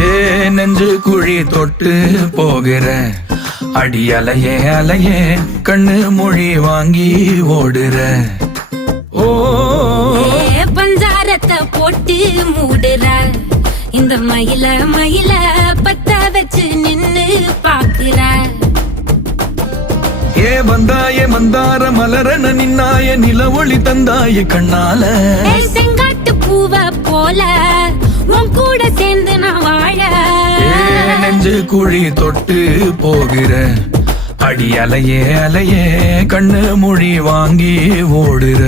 ஏ நெஞ்சு குழி தொட்டு போகிற அடி அலையே அலையே கண்ணு மொழி வாங்கி ஓடுற. ஓ பஞ்சாரத்தை போட்டு மூடுற இந்த மயில மயில பத்த வச்சு நின்னு பாக்குற. ஏ வந்தாய மந்தார மலரன நின்னாய நில ஒளி தந்தாய கண்ணால. செங்காட்டு பூவ போல உன் கூட சேர்ந்து நான் வாழ. நெஞ்சு குழி தொட்டு போகிற அடி அலையே அலையே கண்ணு மொழி வாங்கி ஓடுற.